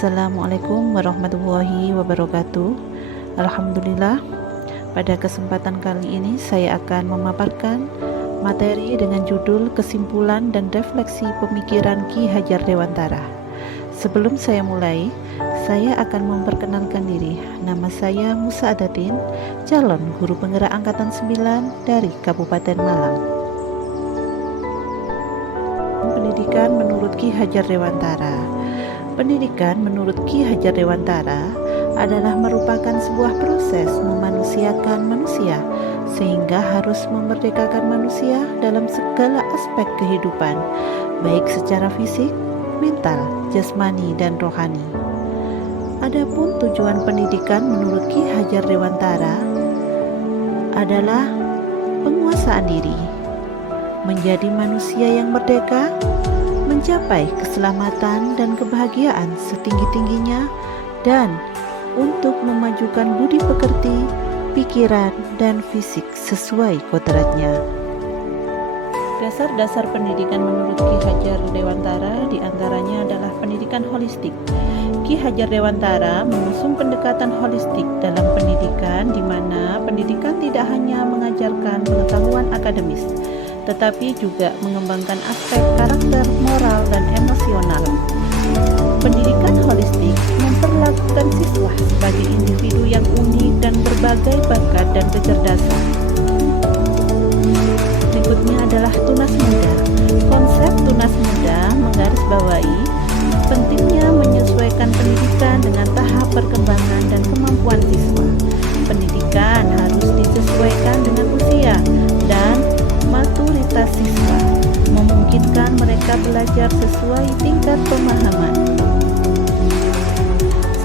Assalamualaikum warahmatullahi wabarakatuh. Alhamdulillah, pada kesempatan kali ini saya akan memaparkan materi dengan judul Kesimpulan dan Refleksi Pemikiran Ki Hajar Dewantara. Sebelum saya mulai, saya akan memperkenalkan diri. Nama saya Musa Adatin, calon guru penggerak angkatan 9 dari Kabupaten Malang. Pendidikan menurut Ki Hajar Dewantara. Pendidikan menurut Ki Hajar Dewantara adalah merupakan sebuah proses memanusiakan manusia, sehingga harus memerdekakan manusia dalam segala aspek kehidupan, baik secara fisik, mental, jasmani, dan rohani. Adapun tujuan pendidikan menurut Ki Hajar Dewantara adalah penguasaan diri, menjadi manusia yang merdeka, mencapai keselamatan dan kebahagiaan setinggi-tingginya, dan untuk memajukan budi pekerti, pikiran, dan fisik sesuai kodratnya. Dasar-dasar pendidikan menurut Ki Hajar Dewantara diantaranya adalah pendidikan holistik. Ki Hajar Dewantara mengusung pendekatan holistik dalam pendidikan, di mana pendidikan tidak hanya mengajarkan pengetahuan akademis, tetapi juga mengembangkan aspek karakter, moral, dan emosional. Pendidikan holistik memperlakukan siswa sebagai individu yang unik dan berbagai bakat dan kecerdasan. Berikutnya adalah tunas muda. Konsep tunas muda menggarisbawahi pentingnya menyesuaikan pendidikan dengan tahap perkembangan dan kemampuan siswa. Pendidikan harus disesuaikan dengan usia dan maturitas siswa, memungkinkan mereka belajar sesuai tingkat pemahaman.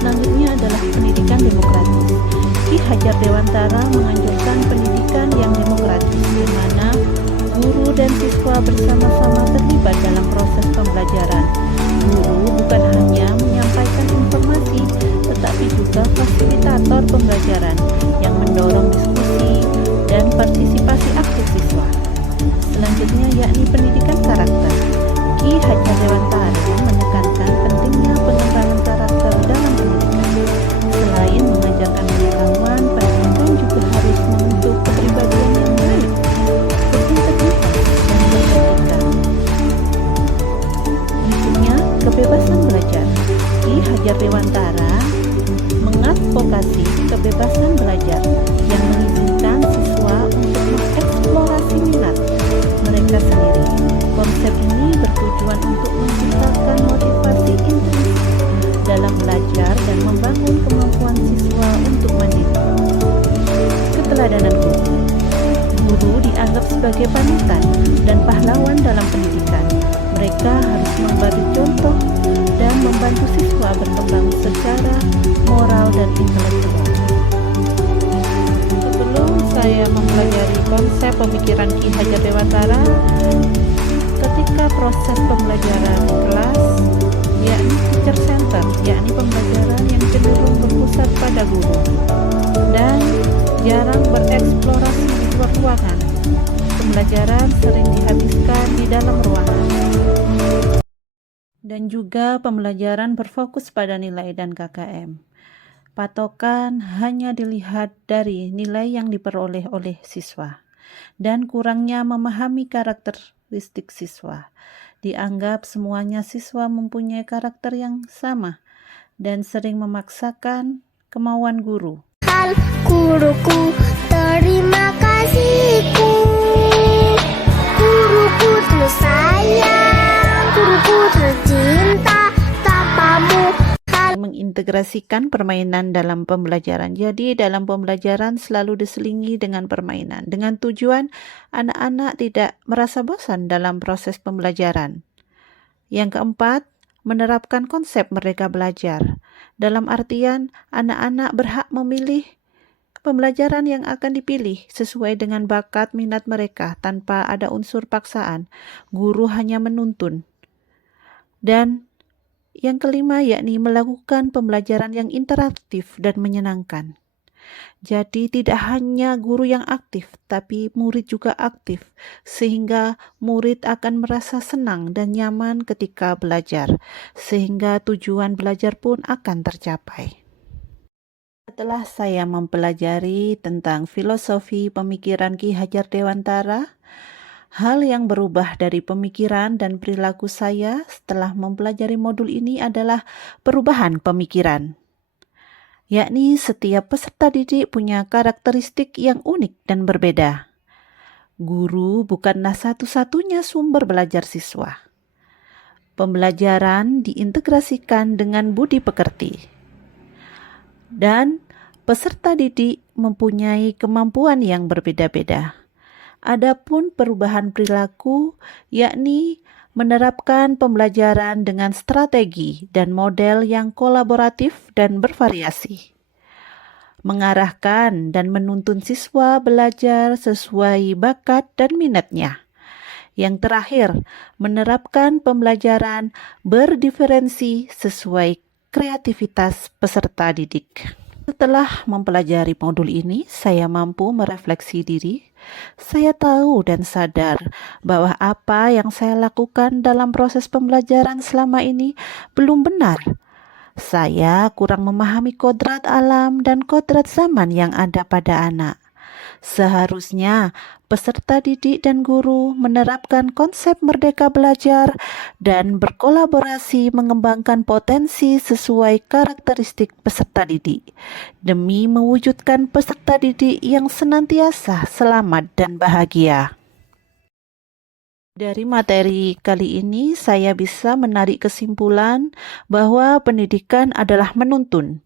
Selanjutnya adalah pendidikan demokratis. Ki Hajar Dewantara menganjurkan pendidikan yang demokratis, di mana guru dan siswa bersama-sama terlibat dalam proses pembelajaran. Guru bukan hanya menyampaikan informasi, tetapi juga fasilitator pembelajaran yang mendorong diskusi dan partisipasi aktif siswa. Selanjutnya yakni pendidikan karakter. Ki Hajar Dewantara menekankan pentingnya pengembangan karakter dalam pendidikan. Selain mengajarkan pengetahuan, pendidikan juga harus membentuk kepribadian yang baik, berintegritas, dan beretika. Berikutnya, kebebasan belajar. Ki Hajar Dewantara mengadvokasi kebebasan belajar yang mengizinkan siswa untuk mengeksplorasi minat mereka sendiri. Konsep ini bertujuan untuk menciptakan motivasi intrinsik dalam belajar dan membangun kemampuan siswa untuk mandiri. Keteladanan guru. Guru dianggap sebagai panutan dan pahlawan dalam pendidikan. Mereka harus memberi contoh dan membantu siswa berkembang secara moral dan intelektual. Sebelum saya mempelajari konsep pemikiran Ki Hajar Dewantara, ketika proses pembelajaran di kelas, yakni teacher center, yakni pembelajaran yang cenderung berpusat pada guru dan jarang bereksplorasi di luar ruangan. Pembelajaran sering dihabiskan di dalam ruangan. Dan juga pembelajaran berfokus pada nilai dan KKM. Patokan hanya dilihat dari nilai yang diperoleh oleh siswa dan kurangnya memahami karakteristik siswa. Dianggap semuanya siswa mempunyai karakter yang sama dan sering memaksakan kemauan guru. Guruku, terima kasihku. Guruku terus sayang, guruku tercinta, tanpamu Mengintegrasikan permainan dalam pembelajaran. Jadi dalam pembelajaran selalu diselingi dengan permainan, dengan tujuan anak-anak tidak merasa bosan dalam proses pembelajaran. Yang keempat, menerapkan konsep merdeka belajar. Dalam artian anak-anak berhak memilih pembelajaran yang akan dipilih sesuai dengan bakat minat mereka tanpa ada unsur paksaan. Guru hanya menuntun. Dan yang kelima yakni melakukan pembelajaran yang interaktif dan menyenangkan. Jadi tidak hanya guru yang aktif, tapi murid juga aktif, sehingga murid akan merasa senang dan nyaman ketika belajar, sehingga tujuan belajar pun akan tercapai. Setelah saya mempelajari tentang filosofi pemikiran Ki Hajar Dewantara, hal yang berubah dari pemikiran dan perilaku saya setelah mempelajari modul ini adalah perubahan pemikiran. Yakni setiap peserta didik punya karakteristik yang unik dan berbeda. Guru bukanlah satu-satunya sumber belajar siswa. Pembelajaran diintegrasikan dengan budi pekerti. Dan peserta didik mempunyai kemampuan yang berbeda-beda. Adapun perubahan perilaku, yakni menerapkan pembelajaran dengan strategi dan model yang kolaboratif dan bervariasi. Mengarahkan dan menuntun siswa belajar sesuai bakat dan minatnya. Yang terakhir, menerapkan pembelajaran berdiferensi sesuai kreativitas peserta didik. Setelah mempelajari modul ini, saya mampu merefleksi diri. Saya tahu dan sadar bahwa apa yang saya lakukan dalam proses pembelajaran selama ini belum benar. Saya kurang memahami kodrat alam dan kodrat zaman yang ada pada anak. Seharusnya peserta didik dan guru menerapkan konsep merdeka belajar dan berkolaborasi mengembangkan potensi sesuai karakteristik peserta didik demi mewujudkan peserta didik yang senantiasa selamat dan bahagia. Dari materi kali ini, saya bisa menarik kesimpulan bahwa pendidikan adalah menuntun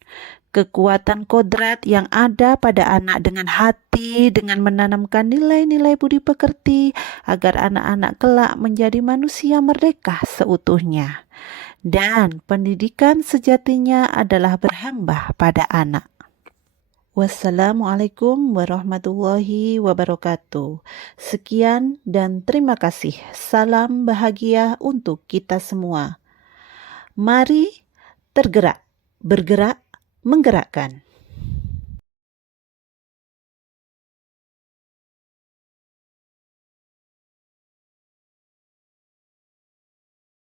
kekuatan kodrat yang ada pada anak dengan hati, dengan menanamkan nilai-nilai budi pekerti, agar anak-anak kelak menjadi manusia merdeka seutuhnya. Dan pendidikan sejatinya adalah berhamba pada anak. Wassalamualaikum warahmatullahi wabarakatuh. Sekian dan terima kasih. Salam bahagia untuk kita semua. Mari tergerak, bergerak, menggerakkan.